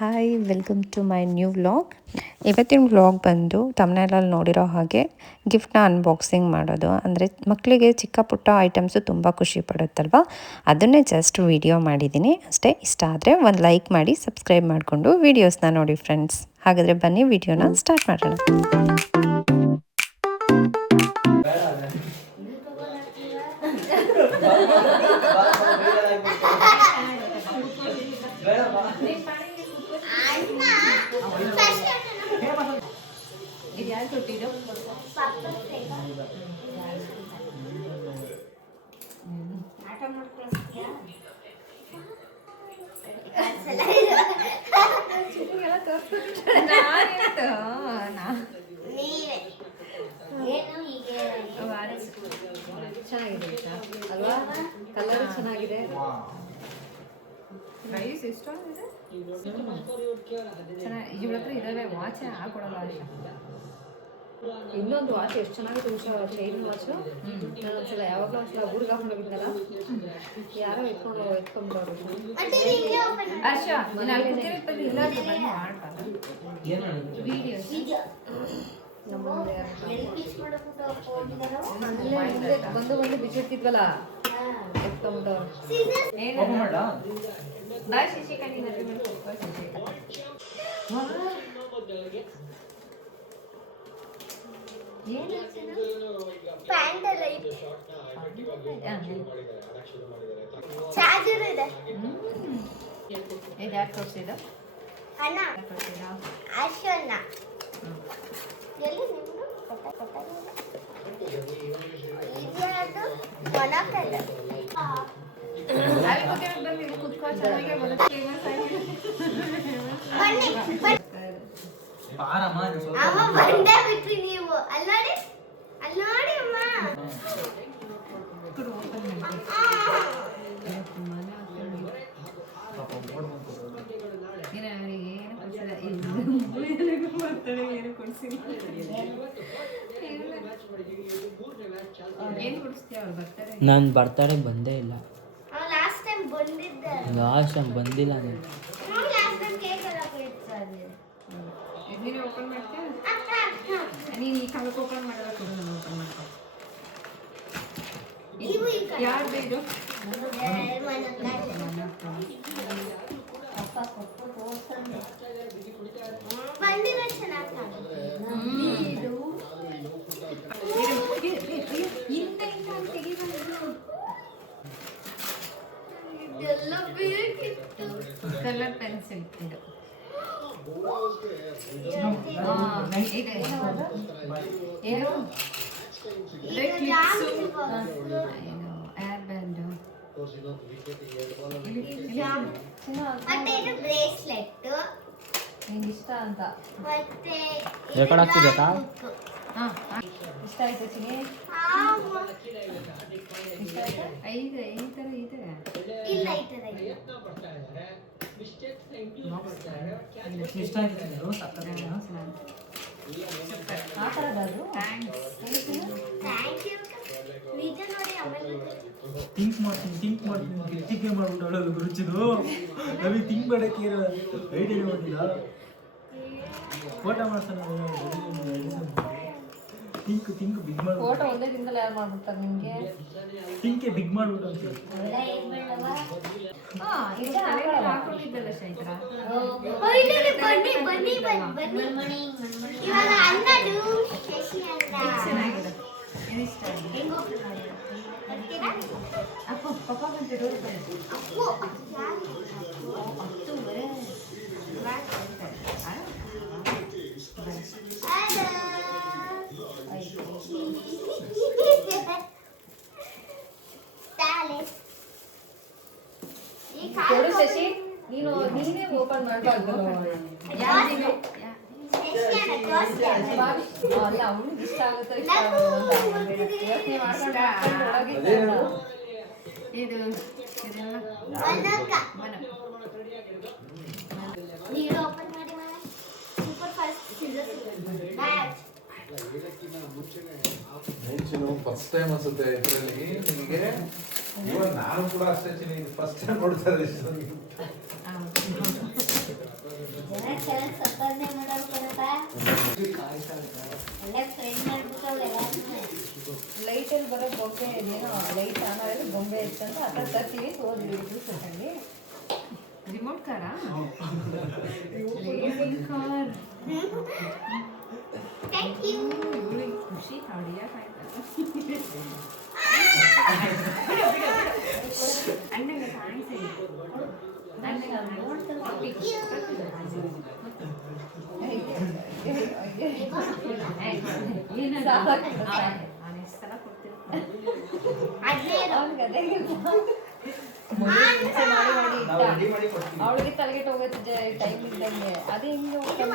Hi welcome to my new vlog ಇವತ್ತಿನ vlog ಬಂದು ತಮ್ಮನೇಲಲ್ಲಿ ನೋಡಿರೋ ಹಾಗೆ ಗಿಫ್ಟ್ನ ಅನ್ಬಾಕ್ಸಿಂಗ್ ಮಾಡೋದು. ಅಂದರೆ ಮಕ್ಕಳಿಗೆ ಚಿಕ್ಕ ಪುಟ್ಟ ಐಟಮ್ಸು ತುಂಬ ಖುಷಿ ಪಡುತ್ತಲ್ವ? ಅದನ್ನೇ ಜಸ್ಟ್ ವಿಡಿಯೋ ಮಾಡಿದ್ದೀನಿ. ಅಷ್ಟೇ, ಇಷ್ಟ ಆದರೆ ಒಂದು ಲೈಕ್ ಮಾಡಿ ಸಬ್ಸ್ಕ್ರೈಬ್ ಮಾಡಿಕೊಂಡು ವೀಡಿಯೋಸ್ನ ನೋಡಿ ಫ್ರೆಂಡ್ಸ್ ಹಾಗಾದರೆ ಬನ್ನಿ ವಿಡಿಯೋನ ಸ್ಟಾರ್ಟ್ ಮಾಡೋಣ. ಚೆನ್ನಾಗಿದೆ. ಆಯ್ತಾ? ಅಲ್ವಾ? ಕಲರ್ ಚೆನ್ನಾಗಿದೆ? ಪ್ರೈಸ್ ಎಷ್ಟೊಂದಿದೆ ಚೆನ್ನಾಗಿ ಇವಳ ಹತ್ರ ಇದಾವೆ ವಾಚ್ ಹಾಕೊಡಲ್ಲ ಆಶಾ ಇನ್ನೊಂದು ವಾಚ್ ಎಷ್ಟು ಚೆನ್ನಾಗಿದೆ ಉಷಾ ಚೈನ್ ವಾಚ್ ನಾನು ಒಂದ್ಸಲ ಯಾವಾಗಲೂ ಒಂದ್ಸಲ ಊರಿಗೆ ಹಾಕೊಂಡು ಹೋಗಿದ್ನಲ್ಲ ಯಾರೋ ಎತ್ಕೊಂಡು ಎತ್ಕೊಂಡ್ಬಾರ್ದು ಆಶಾ ನೀನು ಅಲ್ಲಿ ಕೂತಿರೋದ್ ಬದಲು ಇಲ್ಲ ಅಂತ ಬಂದು ಮಾಡ್ಬಾರ್ದು ವಿಡಿಯೋಸ್ ನಮ್ಮ ಮುಂದೆ ಬಂದು ಬಂದು ಬಿಚ್ಚಿಡ್ತಿದ್ವಲ್ಲ ಎತ್ಕೊಂಡ್ಬಿಟ್ಟು ಏನಲ್ಲ ಬಾ ಶಶಿಕಾ ನೀನು ಅದ್ರ ಮೇಲೆ ಕೂತ್ಕೋ ಶಶಿಕಾ. ಚಾರ್ಜರ್ ಇದೆ ಇದು ಯಾಕೆ ಅಣ್ಣ ಕೊಡ್ಸಿದ ಅಶ್ವಣ್ಣ ಎಲ್ಲಿ ನಿಮ್ದು? ಕೊಟ್ಟ ಬನ್ನಿ ಬನ್ನಿ. ಅಮ್ಮ ಬಂದೇ ಬಿಟ್ರಿ ನೀವು. ಅಲ್ಲಾಡಿ ಅಲ್ಲಾಡಿ ಅಮ್ಮ ನೀನು ಅವರಿಗೆ ಏನು ಕೊಡ್ಸಿಲ್ಲ ಇದು ಬರ್ತಾಳೆ ಏನು ಕೊಡ್ಸಿಲ್ಲ ಏನು ಕೊಡಿಸ್ತೀಯ ಅವ್ರು ಬರ್ತಾರೆ ನಾನು ಬರ್ತಾರೆ ಬಂದೇ ಇಲ್ಲ ಲಾಸ್ಟ್ ಟೈಮ್ ಬಂದಿದ್ದೆ ಲಾಸ್ಟ್ ಟೈಮ್ ಬಂದಿಲ್ಲ ನಾನು ಓಪನ್ ಈ ಓಪನ್ ನಾನು ಓಪನ್ ಏ, ಮೊನಕಲ್. ಬಂದಿರೋ ಚೆನ್ನಾಗಿ ಇದೆ ಏನು? ಏರ್ ಬ್ಯಾಂಡು ಮತ್ತೆ ಇದು ಬ್ರೇಸ್ಲೆಟ್. ನಿಂಗೆ ಇಷ್ಟ ಅಂತ. ಮತ್ತೆ ರೆಕಾರ್ಡ್ ಆಗ್ತಿದೆಯಾ? ಹಾಂ ಇಷ್ಟ ಆಯ್ತು ಚಿನಿ ಐದು ಈ ಥರ ಇದೆ ಇಲ್ಲ ಈ ಇಲ್ಲ. ಅದು Thank you. ನಿಜ ನೋಡಿ ಆಮೇಲೆ ಥಿಂಕ್ ಮಾಡ್ತೀನಿ ಥಿಂಕ್ ಮಾಡ್ತೀನಿ ಗಿಟ್ಟಿಗೆ ಮಾಡ್ಬಿಟ್ಟು ಹೇಳೋದು ಗುರುಚಿದು ನಮಗೆ ಥಿಂಕ್ ಮಾಡಕ್ಕೆ ಐಡಿಯಾ ಮಾಡಿಲ್ಲ ಫೋಟೋ ಮಾಡ್ತಾನೆ ಥಿಂಕ್ ಥಿಂಕ್ ಬಿಗ್ ಫೋಟೋ ಮಾಡ್ಬಿಟ್ಟು ಒಂದೇ ದಿನದಲ್ಲಿ ಯಾರು ಮಾಡ್ಬಿಡ್ತಾರೆ ನಿಮಗೆ? ಟಿಂಕೆ ಬಿಗ್ ಮಾಡ್ಬಿಡು ಅಂತ ಹೇಳಿ. ಏನ್ ಮಾಡವ ಹಾಂ ಇದು ತಲೆಗೆ ಹಾಕೊಂಡಿದ್ದಲ್ಲ ಶೈತ್ರ. ಬನ್ನಿ ಬನ್ನಿ ಬನ್ನಿ ಇವಾಗ ಅನ್ನದು ಚೆನ್ನಾಗಿದೆ. ಇಷ್ಟ ಹೆಂಗ್? ಅಪ್ಪ ಪಪ್ಪ ಯಾರು? ಅಪ್ಪು. ಕೊಡು ಶಶಿ ನೀನು ನೀನೇ ಓಪನ್ ಮಾಡಬಾರ್ದು ಅಲ್ಲ ಅವ್ನಿಗೆ ಇಷ್ಟ ಆಗುತ್ತೋ ಯೋಚನೆ ಮಾಡ್ಕೊಂಡು. ಇದು ಇದೆಲ್ಲ ಮೊನಕ. ಮನ ನೀರು ಓಪನ್ ಮಾಡಿ ಮಾಡ ಸೂಪರ್ ಫಾಸ್ಟ್ ಸಿಸರ್ಸ್ ಬ್ಯಾಟ್ ಮೆಣಸಿನ ಫಸ್ಟ್ ಟೈಮ್ ಅನ್ಸುತ್ತೆ ಇದರಲ್ಲಿ ನಿಮಗೆ ಇವನ್ ನಾನು ಕೂಡ ಅಷ್ಟೇ ಚೆನ್ನಾಗಿ ಫಸ್ಟ್ ಟೈಮ್ ನೋಡ್ತಾರೆ ಲೈಟಲ್ಲಿ ಬರೋ ಬೊಂಬೆ ಏನೇನೋ ಲೈಟ್ ಆನ್ ಆದ್ರೆ ಬೊಂಬೆ ಇತ್ತಂತ ಅದ್ರ ತರ್ತೀವಿ ಹೋದ್ವಿ ಇದು ರಿಮೋಟ್ ಕಾರಾ ಕಾರ್ ಥ್ಯಾಂಕ್ ಯು ಅವಳಿಗೆ ತಲೆಗೆ ಹೋಗುತ್ತೆ ಟೈಮ್ ಇದ್ದಂಗೆ ಅದೇ ಹಿಂಗೆ ಗೊತ್ತಿಲ್ಲ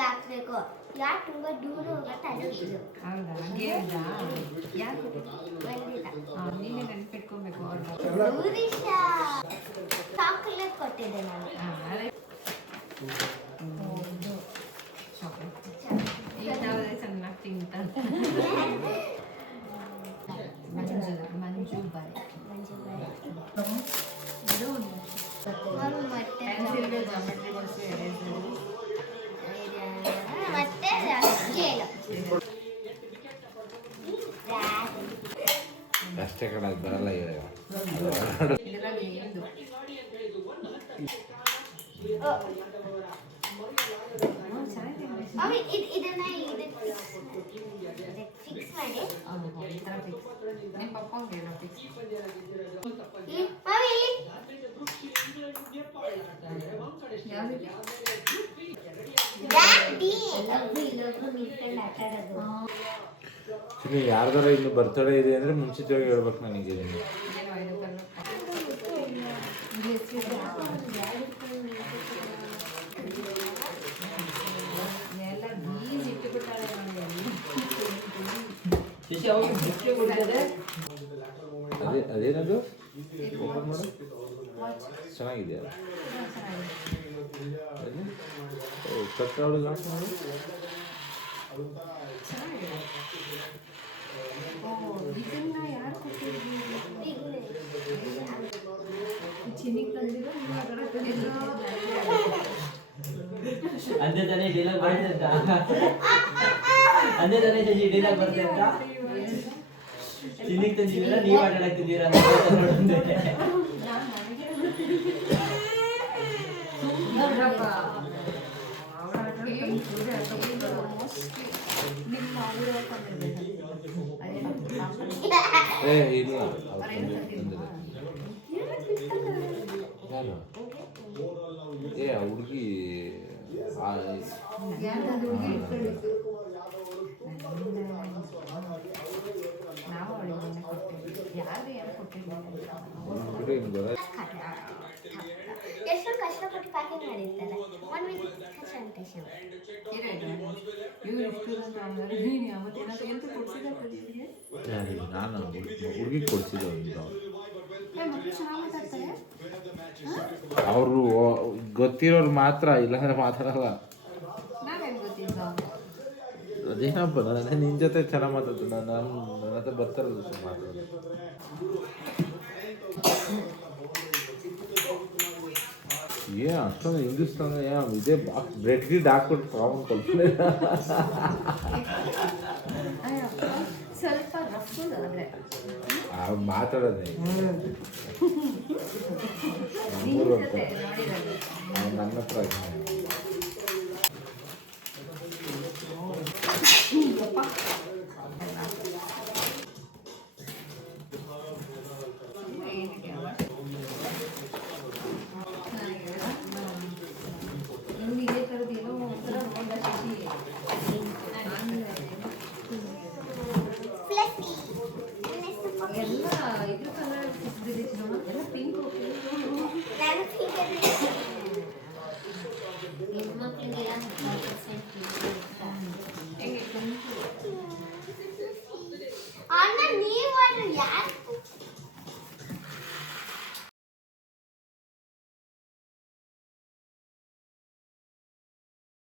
ಹಿಂಗೆ ಹಾಕ್ಬೇಕು. ಯಾಕೆ ತುಂಬ ದೂರ ಹೋಗತ್ತೆ ಇದು ಹೌದಾ? ಬಂದಿಲ್ಲ. ನೀನೇ ನೆನ್ಪಿಟ್ಕೊಬೇಕು ಅವ್ರನ್ನ ಗೌರೀಶ ಚಾಕ್ಲೇಟ್ ಕೊಟ್ಟಿದ್ದೆ ನಾನು. ಅಷ್ಟೇ ಕಣ ಬರಲ್ಲ ಎಂದು ಚೆನ್ನಾಗಿದೆ ಮಮ್ಮಿ ಇದ್ ಇದನ್ನ ಇದಕ್ಕೆ ಫಿಕ್ಸ್ ಮಾಡಿ ಈ ಥರ ಫಿಕ್ಸ್ ನಿಮ್ಮ ಪಪ್ಪಂಗೆ ಏನೋ ಫಿಕ್ಸ್ ಇಲ್ಲಿ ಮಮ್ಮಿ ಯಾವ್ದು ಡ್ಯಾಡಿ ಅಬ್ಬು ಇಲ್ಲೊಬ್ರು ನಿಂತ್ಕೊಂಡು ಆಟ ಆಡೋದು ಯಾರ್ದಾರ ಇನ್ನು ಬರ್ತಡೇ ಇದೆ ಅಂದ್ರೆ ಮುಂಚಿತವಾಗಿ ಹೇಳ್ಬೇಕು ನನಗೆ. ಅದೇ, ಅದೇನದು? ಚೆನ್ನಾಗಿದೆ ಅದು? ತಾನೇ ಡೈಲಾಗ್ ಬರುತ್ತೆ ಅಂತ ಅಂದೆ ತಾನೇ ಶಶಿ ಡೈಲಾಗ್ ಬರುತ್ತೆ ಅಂತ ಚಿನ್ನಿಗೆ ತಂದಿದ್ದೀರಾ, ನೀವು ಆಟ ಆಡ್ತಿದ್ದೀರಾ ಏ ಇಲ್ಲ ಅವ್ರು ತಂದಿಲ್ಲ, ತಂದಿಲ್ಲ. ಯಾರು? ಏ ಆ ಹುಡುಗಿ ನಾವು ಅವಳಿಗೆ ಕೊಟ್ಟಿದ್ವಿ ಯಾರು ಏನು ಕೊಟ್ಟಿರ್ಲಿಲ್ಲ ಎಷ್ಟು ಒನ್ ವೀಕ್ ಕನ್ಸಲ್ಟೇಷನ್ ನೀನು ಹುಡುಗಿ ಕೊಡ್ಸಿದ್ದೆ ಒಂದು ಅವರು ಗೊತ್ತಿರೋರು ಮಾತ್ರ ಇಲ್ಲಾಂದ್ರೆ ಮಾತಾಡಲ್ಲ. ಅದೇನಪ್ಪ ನಾನು ನಿನ್ನ ಜೊತೆ ಚೆನ್ನಾಗಿ ಮಾತಾಡ್ತೀನಿ. ನಾನು ನಾನು ನನ್ನ ಹತ್ರ ಬರ್ತಾರಲ್ಲ ಮಾತಾಡೋದು ಏ ಅಷ್ಟೊಂದು ಹಿಂದೂಸ್ತಾನ ಏ ಇದೇ ಬ್ರೆಡ್ ಗಿಡ್ ಹಾಕ್ಬಿಟ್ಟು ಪ್ರಾಬ್ಲಮ್ ಮಾತಾಡೋದೇ. ಅವ್ನು ನನ್ನ ಹತ್ರ Pilihan.